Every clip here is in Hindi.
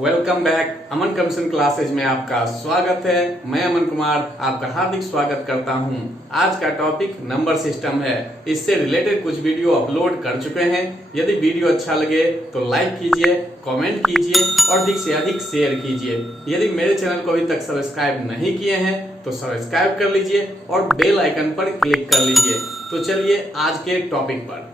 Welcome back. Aman commission classes में आपका स्वागत है। मैं अमन कुमार आपका हार्दिक स्वागत करता हूं। आज का टॉपिक नंबर सिस्टम है। इससे रिलेटेड कुछ वीडियो अपलोड कर चुके हैं। यदि वीडियो अच्छा लगे तो लाइक कीजिए, कमेंट कीजिए और अधिक से अधिक शेयर कीजिए। यदि मेरे चैनल को अभी तक सब्सक्राइब नहीं किए हैं तो सब्सक्राइब कर लीजिए और बेल आइकन पर क्लिक कर लीजिए। तो चलिए आज के टॉपिक पर।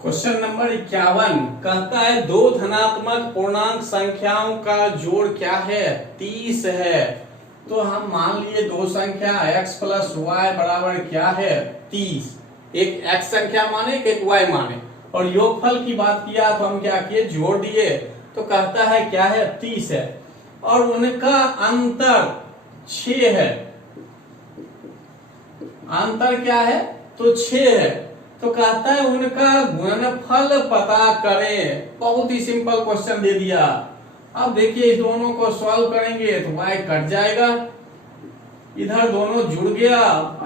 क्वेश्चन नंबर 51 कहता है दो धनात्मक पूर्णांक संख्याओं का जोड़ क्या है? 30 है। तो हम मान लिए दो संख्या x प्लस वाई बराबर क्या है? 30। एक x संख्या माने एक y माने और योगफल की बात किया तो हम क्या किए? जोड़ दिए। तो कहता है क्या है? 30 है और उनका अंतर 6 है। अंतर क्या है? तो 6 है। तो कहता है उनका गुणनफल पता करें। बहुत ही सिंपल क्वेश्चन दे दिया। अब देखिए इस दोनों को सॉल्व करेंगे तो y कट जाएगा, इधर दोनों जुड़ गया,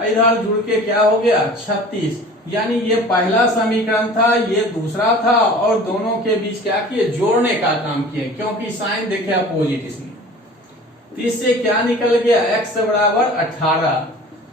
इधर जुड़ के क्या हो गया? 36। यानी ये पहला समीकरण था, ये दूसरा था और दोनों के बीच क्या किए? जोड़ने का काम किए, क्योंकि साइन देखे अपोजिट इसमें। 30 से क्या निकल गया? x बराबर 18।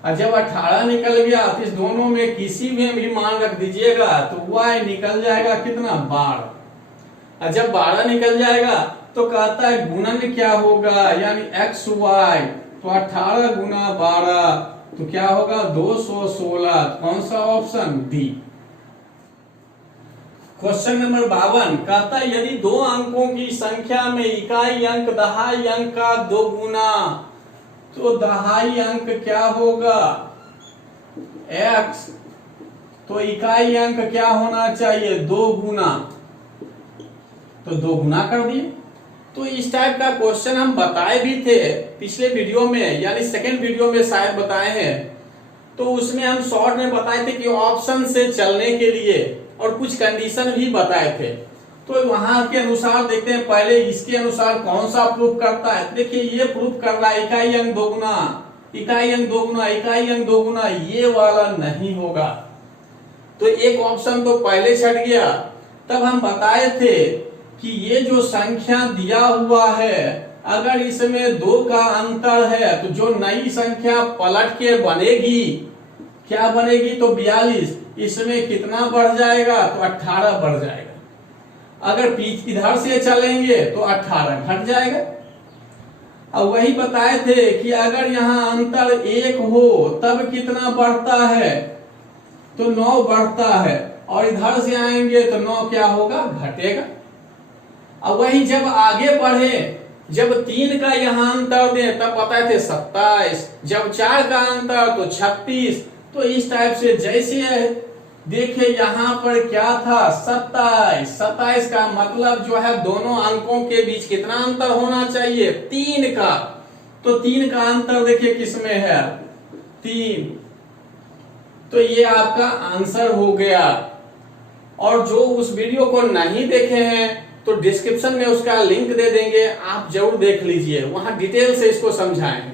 और जब 18 निकल गया तो इस दोनों में किसी में भी मान रख दीजिएगा तो y निकल जाएगा कितना? 12। और जब 12 निकल जाएगा तो कहता है गुणन क्या होगा? यानी x y। तो 18 गुना 12 तो क्या होगा? 216। कौन सा ऑप्शन? डी। क्वेश्चन नंबर 52 कहता है यदि दो अंकों की संख्या में इकाई अंक दहाई अंक का 2 गुना, तो दहाई अंक क्या होगा? x। तो इकाई अंक क्या होना चाहिए? 2 गुना। तो 2 गुना कर दिए। तो इस टाइप का क्वेश्चन हम बताए भी थे पिछले वीडियो में, यानी सेकंड वीडियो में शायद बताए हैं। तो उसमें हम शॉर्ट में बताए थे कि ऑप्शन से चलने के लिए और कुछ कंडीशन भी बताए थे। तो वहां के अनुसार देखते हैं पहले इसके अनुसार कौन सा प्रूफ करता है। देखिए ये प्रूफ कर रहा है इकाई अंक 2 गुना, इकाई अंक 2 गुना, इकाई अंक 2 गुना, ये वाला नहीं होगा। तो एक ऑप्शन तो पहले छट गया। तब हम बताए थे कि ये जो संख्या दिया हुआ है अगर इसमें 2 का अंतर है तो जो नई संख्या पलट के बनेगी क्या बनेगी? तो 42। इसमें कितना बढ़ जाएगा? तो 18 बढ़ जाएगा। अगर पीछ इधर से चलेंगे तो 18 घट जाएगा। अब वही बताए थे कि अगर यहाँ अंतर 1 हो तब कितना बढ़ता है? तो 9 बढ़ता है और इधर से आएंगे तो 9 क्या होगा? घटेगा। अब वही जब आगे बढ़े, जब 3 का यहाँ अंतर दे तब बताए थे 27, जब 4 का अंतर तो 36। तो इस टाइप से जैसे देखिए यहाँ पर क्या था? 27। 27 का मतलब जो है दोनों अंकों के बीच कितना अंतर होना चाहिए? 3 का। तो 3 का अंतर देखिए किसमें है? 3। तो ये आपका आंसर हो गया। और जो उस वीडियो को नहीं देखे हैं तो डिस्क्रिप्शन में उसका लिंक दे देंगे, आप जरूर देख लीजिए, वहां डिटेल से इसको समझाएंगे।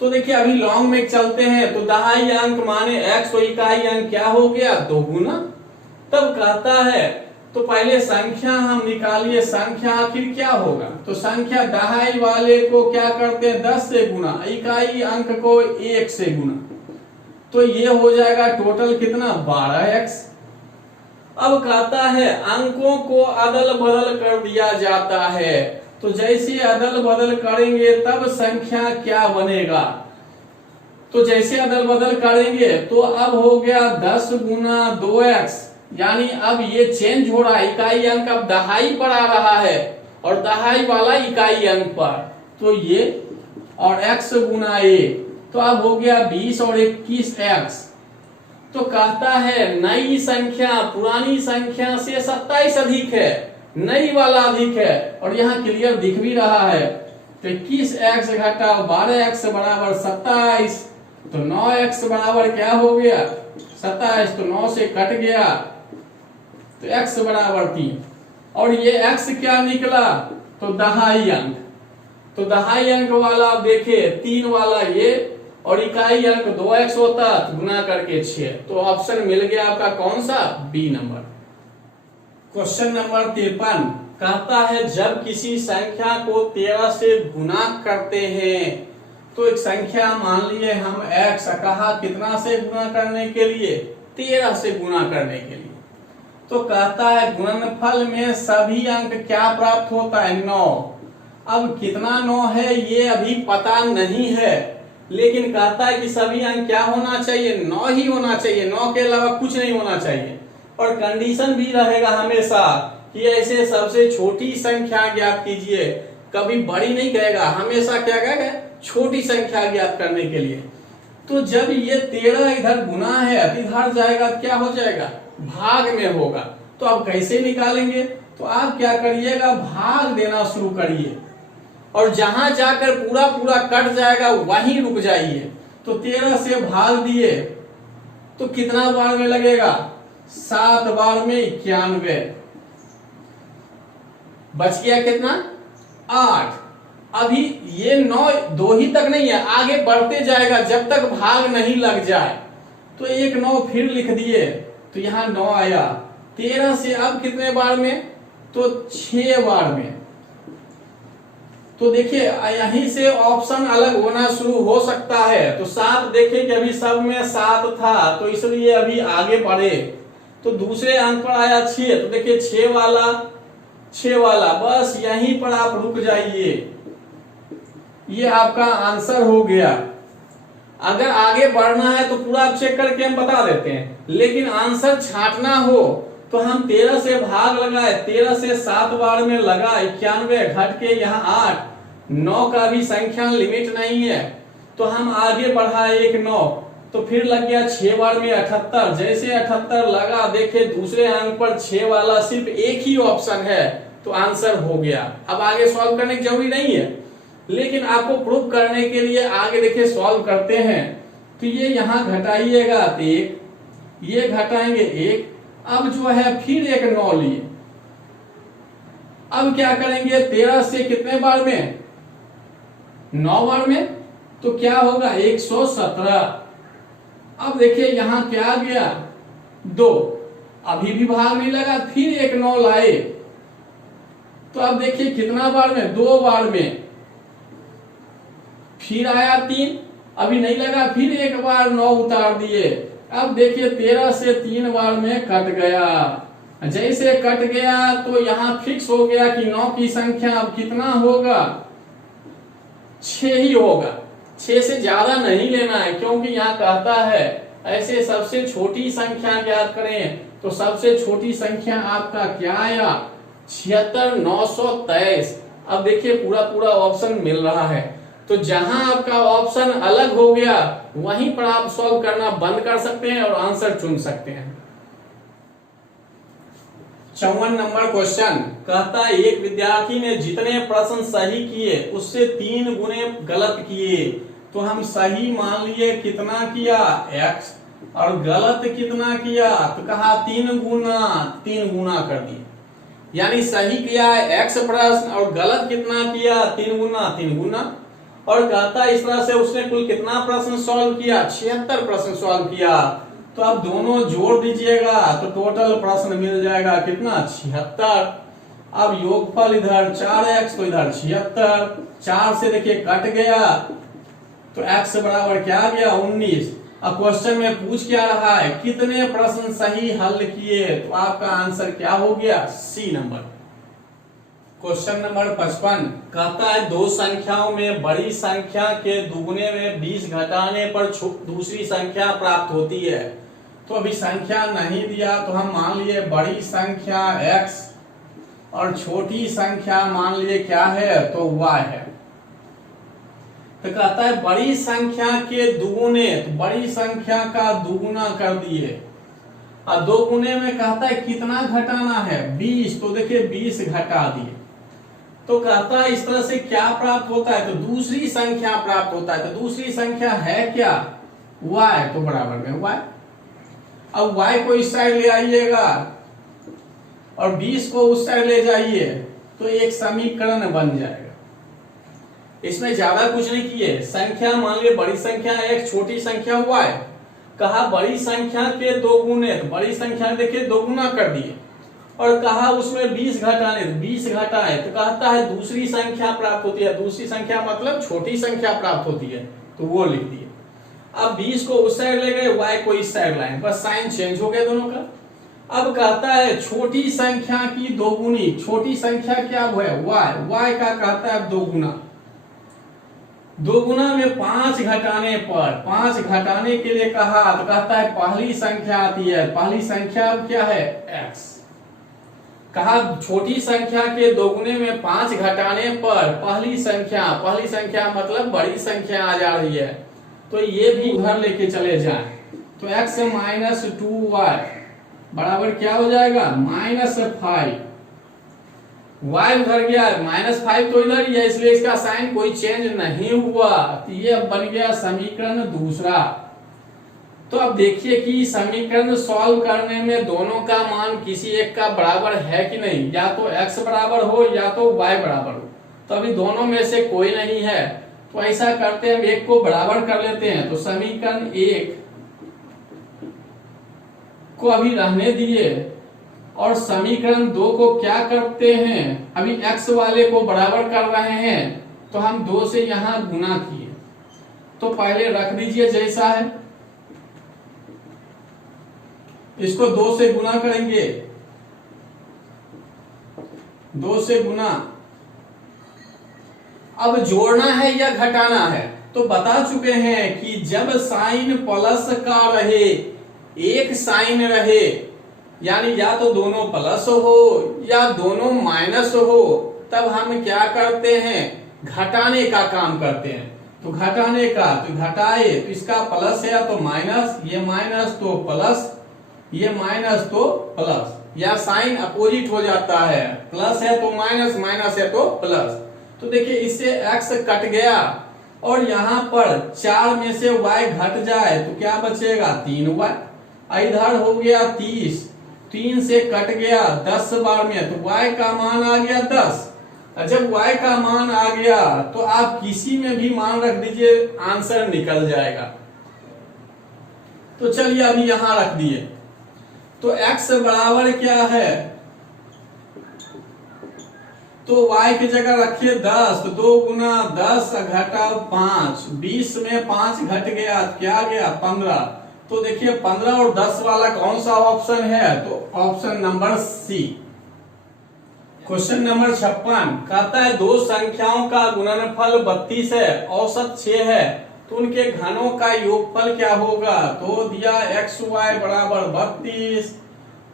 तो देखिए अभी लॉन्ग में चलते हैं। तो दहाई अंक माने x, तो इकाई अंक क्या हो गया? 2 गुना। तब कहता है तो पहले संख्या हम निकालिए, संख्या आखिर क्या होगा? तो संख्या दहाई वाले को क्या करते हैं? 10 से गुना, इकाई अंक को 1 से गुना। तो ये हो जाएगा टोटल कितना? 12x। अब कहता है अंकों को अदल बदल कर दिया जाता है। तो जैसे अदल बदल करेंगे तब संख्या क्या बनेगा? तो जैसे अदल बदल करेंगे तो अब हो गया 10 गुना 2x। यानी अब ये चेंज हो रहा है, इकाई अंक अब दहाई पर आ रहा है और दहाई वाला इकाई अंक पर। तो ये और x गुना 1, तो अब हो गया 20 और 21x। तो कहता है नई संख्या पुरानी संख्या से 27 अधिक है, नई वाला अधिक है और यहाँ क्लियर दिख भी रहा है। तो 21x घटा 12x बराबर 27। तो 9x बराबर क्या हो गया? 27। तो 9 से कट गया तो x बराबर 3। और ये x क्या निकला? तो दहाई अंक। तो दहाई अंक वाला आप देखिए 3 वाला ये और इकाई अंक 2x होता गुना करके 6। तो ऑप्शन मिल गया आपका कौन सा? B number. क्वेश्चन नंबर 53 कहता है जब किसी संख्या को 13 से गुना करते हैं, तो एक संख्या मान लिए हम x, कहा कितना से गुना करने के लिए, 13 से गुना करने के लिए। तो कहता है गुणनफल में सभी अंक क्या प्राप्त होता है, 9। अब कितना 9 है ये अभी पता नहीं है, लेकिन कहता है कि सभी अंक क्या होना चाहिए, 9 ही होना चाहिए, 9 के अलावा कुछ नहीं होना चाहिए। और कंडीशन भी रहेगा हमेशा कि ऐसे सबसे छोटी संख्या ज्ञात कीजिए, कभी बड़ी नहीं कहेगा, हमेशा क्या कहेगा, छोटी संख्या ज्ञात करने के लिए। तो जब ये 13 इधर गुना है तो इधर जाएगा, क्या हो जाएगा, भाग में होगा। तो अब कैसे निकालेंगे, तो आप क्या करिएगा, भाग देना शुरू करिए और जहां जाकर पूरा पूरा कट जाएगा वहीं रुक जाइए। तो 13 से भाग दिए तो कितना बार में लगेगा, 7 बार में 91, बच गया कितना, 8। अभी ये 9 2 ही तक नहीं है, आगे बढ़ते जाएगा जब तक भाग नहीं लग जाए। तो एक 9 फिर लिख दिए तो यहां 9 आया। 13 से अब कितने बार में, तो 6 बार में। तो देखिए यहीं से ऑप्शन अलग होना शुरू हो सकता है। तो 7 देखें कि अभी सब में 7 था, तो इसलिए अभी आगे बढ़े तो दूसरे अंक पर आया 6। तो देखिए 6 वाला बस यहीं पर आप रुक जाइए, ये आपका आंसर हो गया। अगर आगे बढ़ना है तो पूरा चेक करके हम बता देते हैं, लेकिन आंसर छांटना हो तो हम 13 से भाग लगाए, 13 से 7 बार में लगा 91, घट के यहाँ 8, 9 का भी संख्या लिमिट नहीं है तो हम आगे बढ़ाए एक 9, तो फिर लग गया 6 बार में 78। जैसे 78 लगा, देखे दूसरे अंक पर 6 वाला सिर्फ एक ही ऑप्शन है तो आंसर हो गया। अब आगे सॉल्व करने की जरूरी नहीं है, लेकिन आपको प्रूफ करने के लिए आगे देखिए सॉल्व करते हैं। तो ये यहां घटाइएगा तो 1, ये घटाएंगे 1, अब जो है फिर एक 9 लिए। अब क्या करेंगे, 13 से कितने बार में, 9 बार में, तो क्या होगा 117। अब देखिए यहां क्या गया 2, अभी भी भाग नहीं लगा, फिर एक 9 लाए तो अब देखिए कितना बार में, 2 बार में, फिर आया 3, अभी नहीं लगा, फिर एक बार 9 उतार दिए। अब देखिए 13 से 3 बार में कट गया। जैसे कट गया तो यहां फिक्स हो गया कि 9 की संख्या अब कितना होगा, 6 ही होगा। 6 से ज्यादा नहीं लेना है, क्योंकि यहाँ कहता है ऐसे सबसे छोटी संख्या ज्ञात करें। तो सबसे छोटी संख्या आपका क्या आया, 76,923। अब देखिए पूरा पूरा ऑप्शन मिल रहा है, तो जहां आपका ऑप्शन अलग हो गया वहीं पर आप सॉल्व करना बंद कर सकते हैं और आंसर चुन सकते हैं। 54 नंबर क्वेश्चन कहता है एक विद्यार्थी ने जितने प्रश्न सही किए उससे 3 गुने गलत किए। तो हम सही मान लिए कितना किया, x, और गलत कितना किया, तो कहा 3 गुना कर दिए। यानी सही किया है x प्रश्न और गलत कितना किया, 3 गुना। और कहता इस तरह से उसने कुल कितना प्रश्न सॉल्व किया, 76 प्रश्न सॉल्व किया। तो अब दोनों जोड़ दीजिएगा तो टोटल प्रश्न मिल जाएगा कितना, 76। अब योगफल इधर 4x तो इधर 76, 4 से देखिए कट गया तो x बराबर क्या आ गया, 19। अब क्वेश्चन में पूछ क्या रहा है, कितने प्रश्न सही हल किए, तो आपका आंसर क्या हो गया, सी नंबर। क्वेश्चन नंबर 55 कहता है दो संख्याओं में बड़ी संख्या के दुगने में 20 घटाने पर दूसरी संख्या प्राप्त होती है। तो अभी संख्या नहीं दिया तो हम मान लिए बड़ी संख्या x और छोटी संख्या मान लिए क्या है, तो y है। तो कहता है बड़ी संख्या के दुगुने, तो बड़ी संख्या का दुगुना कर दिए और दो गुने में कहता है कितना घटाना है, 20। तो देखिए 20 घटा दिए तो कहता है इस तरह से क्या प्राप्त होता है, तो दूसरी संख्या प्राप्त होता है। तो दूसरी संख्या है क्या, y, तो बराबर में y। अब y को इस साइड ले आइएगा और 20 को उस साइड ले जाइए तो एक समीकरण बन जाएगा। इसमें ज्यादा कुछ नहीं किए, संख्या मान लीजिए बड़ी संख्या एक, छोटी संख्या y। कहा बड़ी संख्या के दो गुने, तो बड़ी संख्या देखिए 2 गुना कर दिए और कहा उसमें 20 घटाने, 20 घटाए तो कहता है दूसरी संख्या प्राप्त होती है। दूसरी संख्या मतलब छोटी संख्या प्राप्त होती है, तो वो लिख दिए। अब 20 को उस साइड ले गए, y को इस साइड लाए, बस साइन चेंज हो गया दोनों का। अब कहता है छोटी संख्या की दोगुनी, छोटी संख्या क्या है y का कहता है दोगुना। दोगुना में 5 घटाने पर, 5 घटाने के लिए कहा तो कहता है पहली संख्या आती है, पहली संख्या क्या है x। कहा छोटी संख्या के दोगुने में 5 घटाने पर पहली संख्या मतलब बड़ी संख्या आ जा रही है, तो ये भी उधर लेके चले जाएं, तो x माइनस 2y बराबर क्या हो जाएगा -5। y उधर गया -5 तो इधर ही है, इसलिए इसका साइन कोई चेंज नहीं हुआ, तो ये बन गया समीकरण दूसरा। तो अब देखिए कि समीकरण सॉल्व करने में दोनों का मान किसी एक का बराबर है कि नहीं, या तो x बराबर हो या तो y बराबर हो। तो अभी दोनों में से कोई नहीं है, तो ऐसा करते हैं हम एक को बराबर कर लेते हैं। तो समीकरण 1 को अभी रहने दिए और समीकरण 2 को क्या करते हैं, अभी x वाले को बराबर कर रहे हैं, तो हम 2 से यहां गुना किए, तो पहले रख दीजिए जैसा है, इसको 2 से गुना करेंगे, 2 से गुना। अब जोड़ना है या घटाना है, तो बता चुके हैं कि जब साइन प्लस का रहे, एक साइन रहे, यानी या तो दोनों प्लस हो या दोनों माइनस हो, तब हम क्या करते हैं घटाने का काम करते हैं। तो घटाने का, तो घटाए तो इसका प्लस है तो माइनस, ये माइनस तो प्लस, ये माइनस तो प्लस, या साइन अपोजिट हो जाता है, प्लस है तो माइनस, माइनस है तो प्लस। तो देखिए इससे x कट गया और यहाँ पर 4 में से y घट जाए तो क्या बचेगा 3y। इधर हो गया 30, 3 से कट गया 10 बार में, तो y का मान आ गया 10। जब y का मान आ गया तो आप किसी में भी मान रख दीजिए, आंसर निकल जाएगा। तो चलिए अभी यहां रख दिए, तो x बराबर क्या है, तो y की जगह रखिए 10, तो 2 गुना 10 घटा 5, 20 में 5 घट गया, क्या गया 15। तो देखिए 15 और 10 वाला कौन सा ऑप्शन है, तो option number C. Question number 56 कहता है दो संख्याओं का गुणनफल 32 है, औसत 6 है, तो उनके घनों का योगफल क्या होगा। तो दिया xy बराबर 32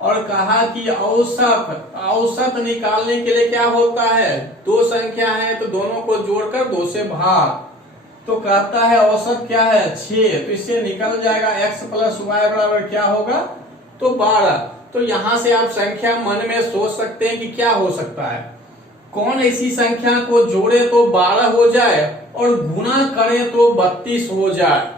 और कहा कि औसत निकालने के लिए क्या होता है, दो संख्या है तो दोनों को जोड़कर 2 से भाग, तो कहता है औसत क्या है 6, तो इससे निकल जाएगा x प्लस वाई बराबर क्या होगा, तो 12। तो यहां से आप संख्या मन में सोच सकते हैं कि क्या हो सकता है, कौन ऐसी संख्या को जोड़े तो 12 हो जाए और गुना करे तो 32 हो जाए।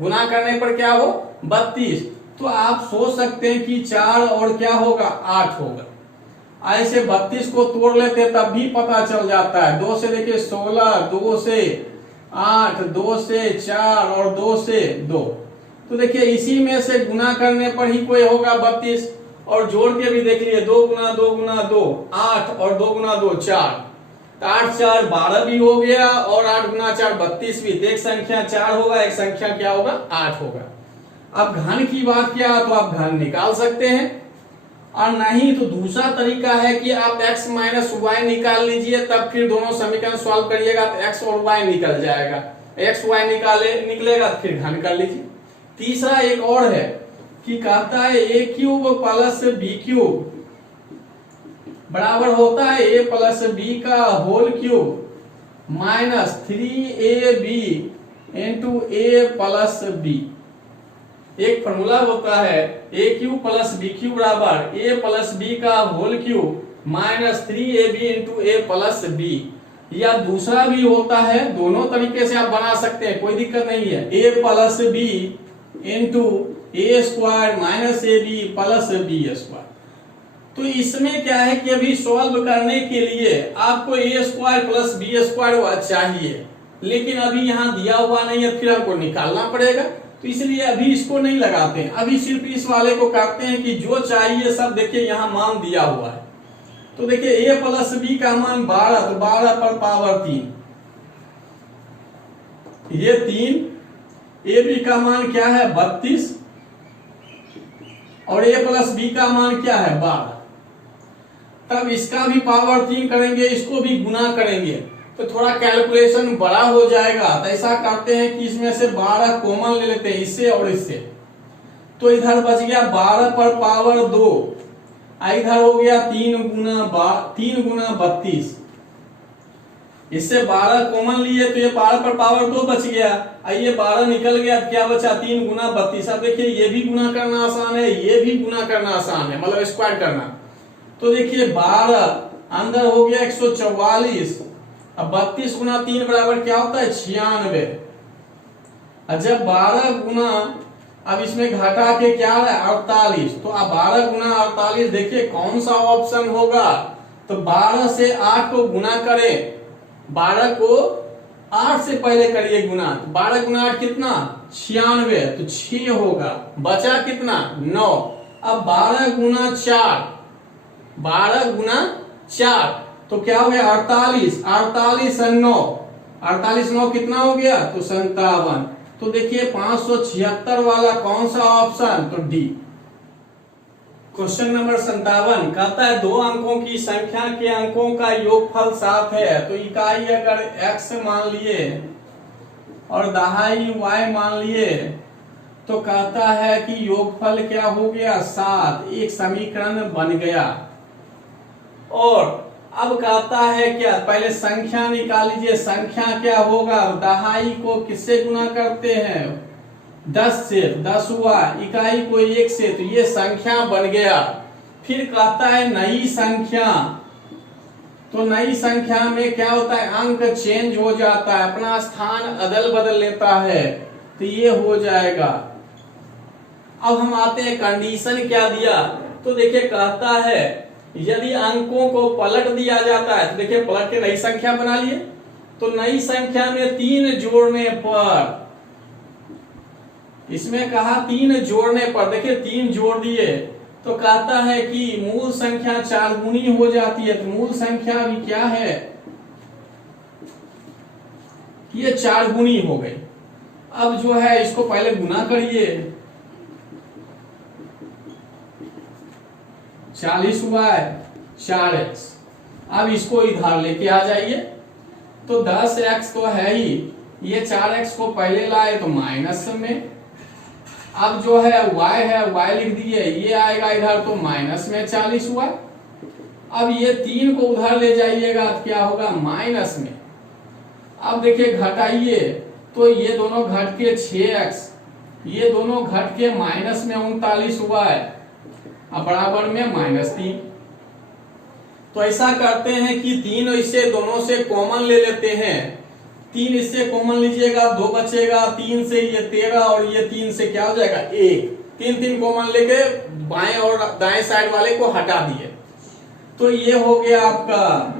गुना करने पर क्या हो 32, तो आप सोच सकते हैं कि 4 और क्या होगा 8 होगा। ऐसे 32 को तोड़ लेते तब भी पता चल जाता है। 2 से देखिए 16, 2 से 8, 2 से 4 और 2 से 2, तो देखिए इसी में से गुना करने पर ही कोई होगा 32, और जोड़ के भी देख लिए 2 गुना 2 गुना 2 8 और 2 गुना 2 4, 8 4 12 भी हो गया और 8 गुना 4 32 भी। एक संख्या 4 होगा, एक संख्या क्या होगा 8 होगा। अब घन की बात किया तो आप घन निकाल सकते हैं, और नहीं तो दूसरा तरीका है कि आप x माइनस वाई निकाल लीजिए, तब फिर दोनों समीकरण सॉल्व करिएगा तो x और y निकल जाएगा, x y निकलेगा तो फिर घन कर लीजिए। तीसरा एक और है कि कहता है a cube plus b cube बराबर होता है a प्लस बी का whole cube minus 3ab into a plus b. एक फॉर्मूला होता है a cube plus b cube बराबर a प्लस बी का whole cube minus 3ab into a plus b, या दूसरा भी होता है, दोनों तरीके से आप बना सकते हैं, कोई दिक्कत नहीं है। a plus b into a square minus a b plus b square. तो इसमें क्या है कि अभी सॉल्व करने के लिए आपको ए स्क्वायर प्लस बी स्क्वायर चाहिए, लेकिन अभी यहाँ दिया हुआ नहीं है, फिर हमको निकालना पड़ेगा। तो इसलिए अभी इसको नहीं लगाते हैं, अभी सिर्फ इस वाले को करते हैं कि जो चाहिए सब देखिए यहाँ मान दिया हुआ है। तो देखिए a प्लस बी का मान 12, तो 12 पर पावर 3, ये 3, ए बी का मान क्या है 32 और a प्लस बी का मान क्या है 12। तब इसका भी पावर 3 करेंगे, इसको भी गुना करेंगे तो थोड़ा कैलकुलेशन बड़ा हो जाएगा। तो ऐसा करते हैं कि इसमें से 12 कॉमन ले लेते हैं, इससे और इससे, तो इधर बच गया 12 पर पावर 2, इधर हो गया 3 गुना 32, इससे 12 कॉमन लिए तो ये 12 पर पावर 2 बच गया, ये 12 निकल गया, क्या बचा 3 गुना 32। अब देखिए ये भी गुना करना आसान है, ये भी गुना करना आसान है, मतलब स्क्वायर करना। तो देखिए 12 अंदर हो गया 144, अब 32 गुना 3 बराबर क्या होता है 96। जब 12 गुना, अब इसमें घटा के क्या है 48, तो अब 12 गुना 48 देखिए कौन सा ऑप्शन होगा। तो 12 से 8 को गुना करें, 12 को 8 से पहले करिए गुना, 12 गुना 8 कितना 96, तो 6 होगा, बचा कितना 9। अब 12 गुना 4, 12 गुना 4 तो क्या हो गया 48, 48 और 9, 48 9 कितना हो गया तो 57। तो देखिए 576 वाला कौन सा ऑप्शन, तो डी। क्वेश्चन नंबर 57 कहता है दो अंकों की संख्या के अंकों का योगफल 7 है, तो इकाई अगर x मान लिए और दहाई y मान लिए तो कहता है कि योगफल क्या हो गया 7, एक समीकरण बन गया। और अब कहता है क्या, पहले संख्या निकाल लीजिए, संख्या क्या होगा, दहाई को किससे गुना करते हैं 10 से, 10 हुआ, इकाई को 1 से, तो ये संख्या बन गया। फिर कहता है नई संख्या, तो नई संख्या में क्या होता है अंक चेंज हो जाता है, अपना स्थान अदल बदल लेता है, तो ये हो जाएगा। अब हम आते हैं कंडीशन क्या दिया, तो देखिए कहता है यदि अंकों को पलट दिया जाता है, तो देखिए पलट के नई संख्या बना लिए, तो नई संख्या में 3 जोड़ने पर, इसमें कहा 3 जोड़ने पर, देखिए 3 जोड़ दिए तो कहता है कि मूल संख्या 4 गुनी हो जाती है, तो मूल संख्या भी क्या है ये 4 गुनी हो गई। अब जो है इसको पहले गुना करिए, 40 हुआ है 4x, अब इसको इधर लेके आ जाइए, तो 10x तो है ही, ये 4x को पहले लाए तो माइनस में, अब जो है y लिख दिए, ये आएगा इधर तो माइनस में 40 हुआ। अब ये 3 को उधर ले जाइएगा तो क्या होगा माइनस में। अब देखिए घटाइए, तो ये दोनों घट के 6x, ये दोनों घट के माइनस में 39 हुआ है, अब बराबर में -3। तो ऐसा करते हैं कि 3 इससे दोनों से कॉमन ले लेते हैं, 3 इससे कॉमन लीजिएगा 2 बचेगा, 3 से ये 13 और ये 3 से क्या हो जाएगा 1, 3 कॉमन लेके बाएं और दाएं साइड वाले को हटा दिए, तो ये हो गया आपका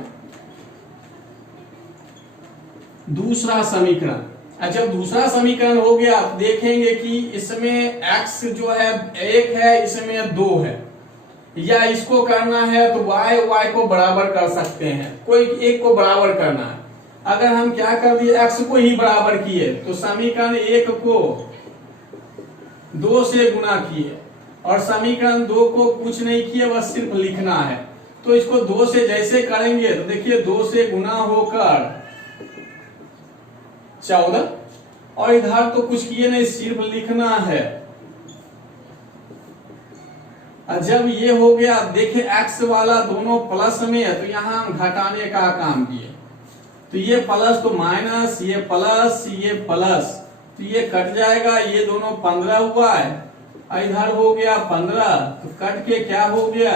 दूसरा समीकरण। जब दूसरा समीकरण हो गया देखेंगे कि इसमें x जो है 1 है, इसमें 2 है, या इसको करना है तो y को बराबर कर सकते हैं, कोई एक को बराबर करना है। अगर हम क्या कर दिए x को ही बराबर किए तो समीकरण 1 को 2 से गुना किए और समीकरण 2 को कुछ नहीं किए, बस सिर्फ लिखना है। तो इसको 2 से जैसे करेंगे तो देखिए 2 से गुना होकर 14, और इधर तो कुछ किए नहीं, सिर्फ लिखना है। जब ये हो गया देखिए x वाला दोनों प्लस में है, तो यहां हम घटाने का काम किए, तो ये प्लस तो माइनस, ये प्लस, ये प्लस, तो ये कट जाएगा, ये दोनों 15 हुआ है, इधर हो गया 15, तो कट के क्या हो गया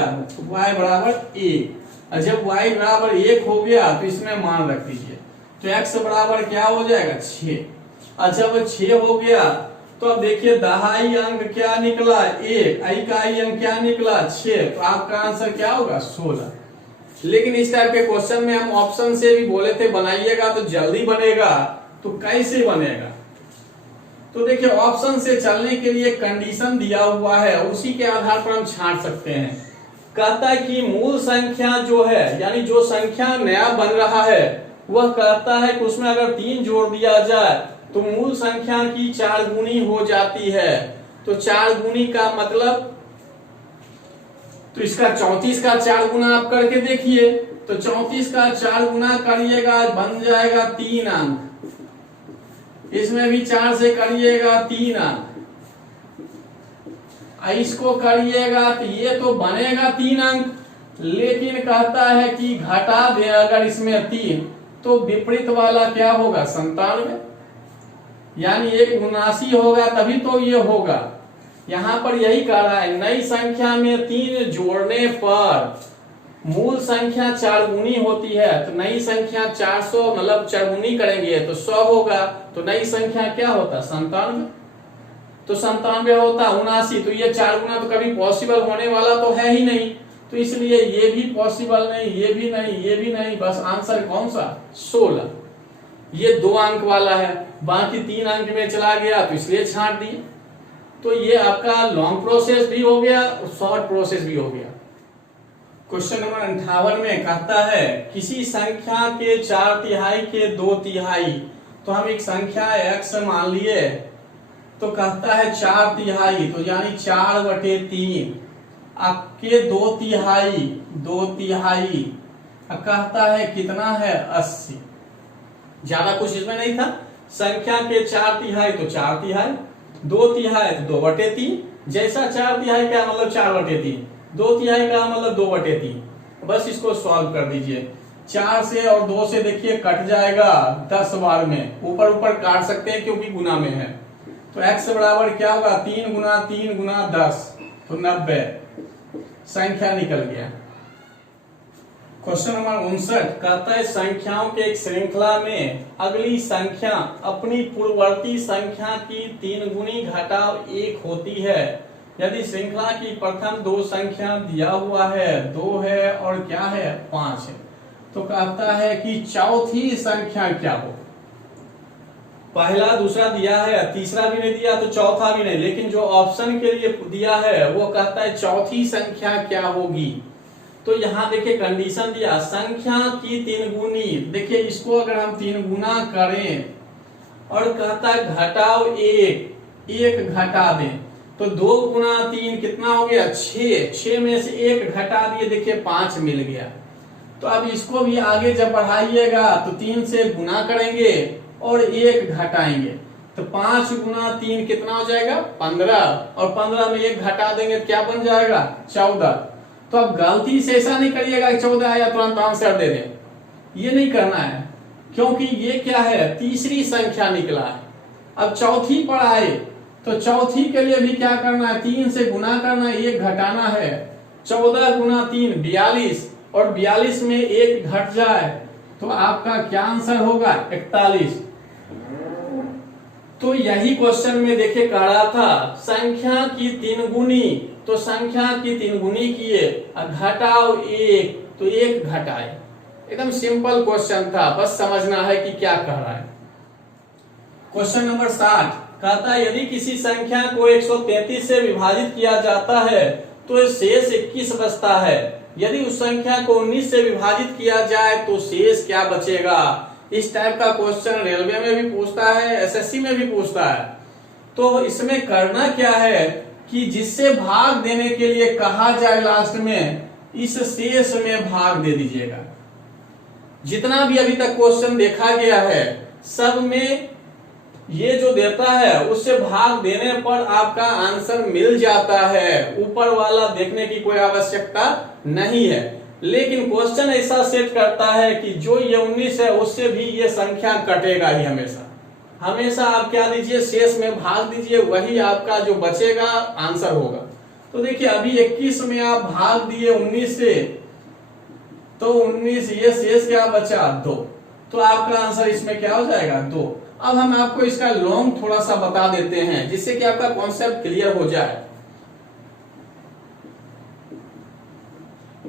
y बराबर 1। जब y बराबर 1 हो गया तो इसमें मान रख दीजिए, तो x बराबर क्या हो जाएगा 6। जब 6 हो गया तो अब देखिए दहाई अंक क्या निकला 1, इकाई अंक क्या निकला 6, तो आपका आंसर क्या होगा 16। लेकिन इस टाइप के क्वेश्चन में हम ऑप्शन से भी बोले थे बनाइएगा तो जल्दी बनेगा, तो कैसे बनेगा, तो देखिए ऑप्शन से चलने के लिए कंडीशन दिया हुआ है, उसी के आधार पर हम छांट सकते हैं। कहता है कि मूल संख्या जो है, यानी जो संख्या नया बन रहा है, वह कहता है कि उसमें अगर 3 जोड़ दिया जाए तो मूल संख्या की 4 गुनी हो जाती है। तो 4 गुनी का मतलब, तो इसका 34 का 4 गुना आप करके देखिए, तो 34 का 4 गुना करिएगा बन जाएगा 3 अंक, इसमें भी 4 से करिएगा 3 अंक, इसको करिएगा तो ये तो बनेगा 3 अंक, लेकिन कहता है कि घटा दे अगर इसमें 3, तो विपरीत वाला क्या होगा 97, यानी एक 79 होगा, तभी तो ये होगा। यहां पर यही कह रहा है नई संख्या में 3 जोड़ने पर मूल संख्या 4 गुनी होती है, तो नई संख्या 400 मतलब 4 गुनी करेंगे तो 100 होगा, तो नई संख्या क्या होता 97, तो 97 होता 79, तो ये 4 गुना तो कभी पॉसिबल होने वाला तो है ही नहीं, तो इसलिए ये भी पॉसिबल नहीं, ये भी नहीं, ये भी नहीं, बस आंसर कौन सा 16। ये 2 अंक वाला है, बाकी 3 अंक में चला गया तो इसलिए छांट दिए। तो ये आपका लॉन्ग प्रोसेस भी हो गया और शॉर्ट प्रोसेस भी हो गया। क्वेश्चन नंबर 58 में कहता है किसी संख्या के 4/3 के 2/3, तो हम एक संख्या x मान लिए, तो कहता है 4/3, तो यानी 4/3 के 2/3 कहता है कितना है 80। ज्यादा कुछ इसमें नहीं था, संख्या के 4/3 तो 4/3, 2/3 तो 2/3, जैसा 4/3 का मतलब 4/3, 2/3 का मतलब 2/3, बस इसको सॉल्व कर दीजिए। 4 से और 2 से देखिए कट जाएगा 10 बार में, ऊपर ऊपर काट सकते हैं क्योंकि गुना में है, तो x बराबर क्या होगा 3 गुना 3 गुना 10, तो 90 संख्या निकल गया। क्वेश्चन नंबर 59 कहता है संख्याओं के एक श्रृंखला में अगली संख्या अपनी पूर्ववर्ती संख्या की 3 गुनी घटाव 1 होती है यदि श्रृंखला की प्रथम 2 संख्या दिया हुआ है 2 है और क्या है 5 है, तो कहता है कि चौथी संख्या क्या हो। पहला दूसरा दिया है, तीसरा भी नहीं दिया तो चौथा भी नहीं, लेकिन जो ऑप्शन के लिए दिया है वो कहता है चौथी संख्या क्या होगी। तो यहाँ देखिए कंडीशन दिया संख्या की 3 गुनी, देखिए इसको अगर हम 3 गुना करें और कहता है घटाव 1 घटा दें, तो 2 गुना 3 कितना हो गया 6 में से 1 घटा दिए, देखिए 5 मिल गया। तो अब इसको भी आगे जब बढ़ाइएगा तो 3 से गुना करेंगे और 1 घटाएंगे, तो 5 गुना 3 कितना हो जाएगा 15, और 15 में 1 घटा देंगे तो क्या बन जाएगा 14। तो अब गलती से ऐसा नहीं करिएगा 14 आया तुरंत आंसर दे दें, ये नहीं करना है, क्योंकि ये क्या है तीसरी संख्या निकला है। अब चौथी पर आए तो चौथी के लिए भी क्या करना है 3 से गुना करना है, 1 घटाना है, 14 गुना 3 42, और 42 में 1 घट जाए तो आपका क्या आंसर होगा 41। तो यही क्वेश्चन में देखिए कह रहा था संख्या की 3 गुनी, तो संख्या की 3 गुनी किए घटाओ 1, तो 1 घटाए, एकदम सिंपल क्वेश्चन था, बस समझना है कि क्या कह रहा है। क्वेश्चन नंबर 60 कहता है यदि किसी संख्या को 133 से विभाजित किया जाता है तो शेष 21 बचता है, यदि उस संख्या को 19 से विभाजित किया जाए तो शेष क्या बचेगा। इस टाइप का क्वेश्चन रेलवे में भी पूछता है, एसएससी में भी पूछता है। तो इसमें करना क्या है कि जिससे भाग देने के लिए कहा जाए लास्ट में, इस शेष में भाग दे दीजिएगा। जितना भी अभी तक क्वेश्चन देखा गया है सब में ये जो देता है उससे भाग देने पर आपका आंसर मिल जाता है, ऊपर वाला देखने की कोई आवश्यकता नहीं है। लेकिन क्वेश्चन ऐसा सेट करता है कि जो ये 19 है उससे भी ये संख्या कटेगा ही हमेशा, हमेशा आप क्या दीजिए शेष में भाग दीजिए, वही आपका जो बचेगा आंसर होगा। तो देखिए अभी 21 में आप भाग दिए 19 से, तो 19 ये शेष क्या बचा 2, तो आपका आंसर इसमें क्या हो जाएगा 2। अब हम आपको इसका लॉन्ग थोड़ा सा बता देते हैं जिससे कि आपका कॉन्सेप्ट क्लियर हो जाए।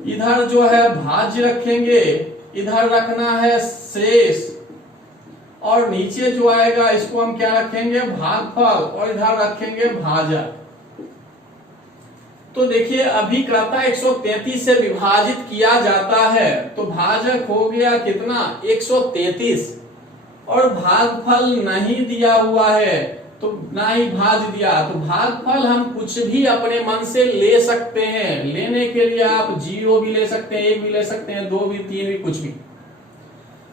इधर जो है भाज्य रखेंगे, इधर रखना है शेष, और नीचे जो आएगा इसको हम क्या रखेंगे, भागफल, और इधर रखेंगे भाजक। तो देखिए अभी कहता है 133 से विभाजित किया जाता है, तो भाजक हो गया कितना 133, और भागफल नहीं दिया हुआ है तो ना ही भाज दिया, तो भागफल हम कुछ भी अपने मन से ले सकते हैं। लेने के लिए आप 0 भी ले सकते हैं, 1 भी ले सकते हैं, 2 भी, 3 भी, कुछ भी।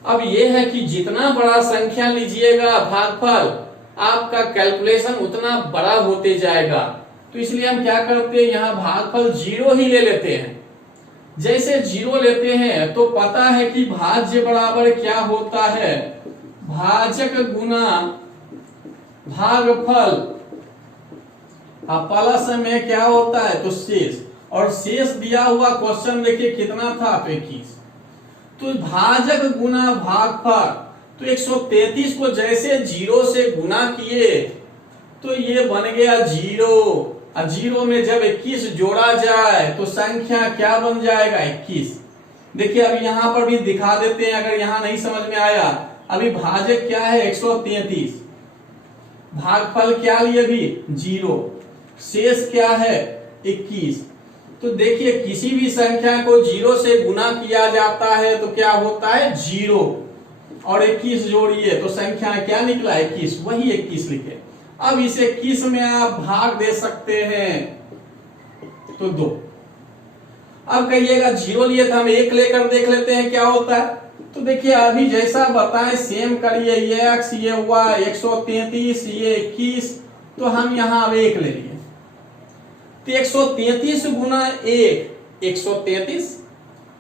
अब यह है कि जितना बड़ा संख्या लीजिएगा भागफल, आपका कैलकुलेशन उतना बड़ा होते जाएगा। तो इसलिए हम क्या करते हैं, यहाँ भागफल 0 ही ले लेते हैं। जैसे 0 लेते हैं तो पता है कि भाज्य बराबर क्या होता है, भाजक गुना भागफल, प्लस में क्या होता है तो शेष, और शेष दिया हुआ क्वेश्चन देखिए कितना था तो 21। तो भाजक गुना भागफल, तो 133 को जैसे 0 से गुना किए तो ये बन गया 0, और 0 में जब 21 जोड़ा जाए तो संख्या क्या बन जाएगा 21। देखिए अभी यहां पर भी दिखा देते हैं अगर यहां नहीं समझ में आया। अभी भाजक क्या है 133, भागफल क्या लिए भी 0, शेष क्या है 21। तो देखिए किसी भी संख्या को 0 से गुना किया जाता है तो क्या होता है 0, और 21 जोड़िए तो संख्या क्या निकला 21, वही 21 लिखे। अब इस 21 में आप भाग दे सकते हैं तो 2। अब कहिएगा 0 लिए तो हम 1 लेकर देख लेते हैं क्या होता है। तो देखिए अभी जैसा बताएं सेम करिए, ये x ये y 133 ये 21, तो हम यहां अब 1 ले लिए। तो 133 गुना 1 133,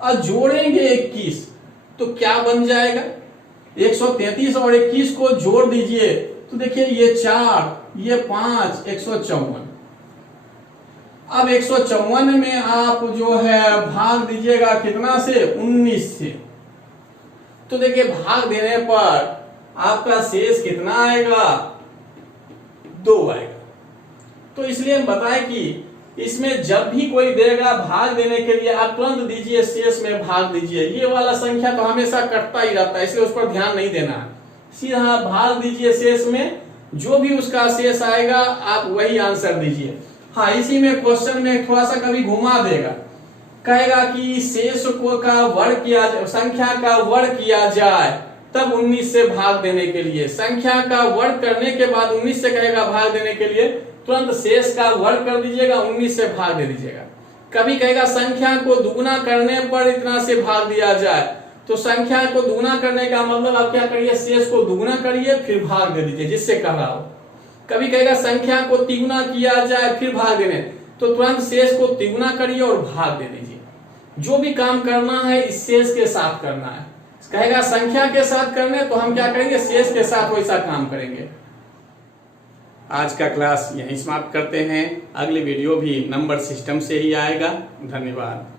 और जोड़ेंगे 21 तो क्या बन जाएगा 133 और 21 को जोड़ दीजिए तो देखिए ये 4 ये 5 154। अब 154 में आप जो है भाग दीजिएगा कितना से 19 से, तो देखिए भाग देने पर आपका शेष कितना आएगा 2 आएगा। तो इसलिए हम बताएं कि इसमें जब भी कोई देगा भाग देने के लिए आप तुरंत दीजिए, शेष में भाग दीजिए। ये वाला संख्या तो हमेशा कटता ही रहता है, इसलिए उस पर ध्यान नहीं देना है, सीधा भाग दीजिए शेष में, जो भी उसका शेष आएगा आप वही आंसर दीजिए। हाँ इसी में क्वेश्चन में थोड़ा सा कभी घुमा देगा, कहेगा कि शेष को का वर्ग किया, संख्या का वर्ग किया जाए तब 19 से भाग देने के लिए, संख्या का वर्ग करने के बाद 19 से कहेगा भाग देने के लिए, तुरंत शेष का वर्ग कर दीजिएगा 19 से भाग दे दीजिएगा। कभी कहेगा संख्या को दुगुना करने पर इतना से भाग दिया जाए, तो संख्या को दुगुना करने का मतलब आप क्या करिए शेष को दुगुना करिए फिर भाग दे दीजिए जिससे कह रहा हो। कभी कहेगा संख्या को तिगुना किया जाए फिर भाग देने, तो तुरंत शेष को तिगुना करिए और भाग दे दीजिए। जो भी काम करना है इस शेष के साथ करना है। कहेगा संख्या के साथ करने तो हम क्या करेंगे शेष के साथ वैसा काम करेंगे। आज का क्लास यहीं समाप्त करते हैं, अगली वीडियो भी नंबर सिस्टम से ही आएगा। धन्यवाद।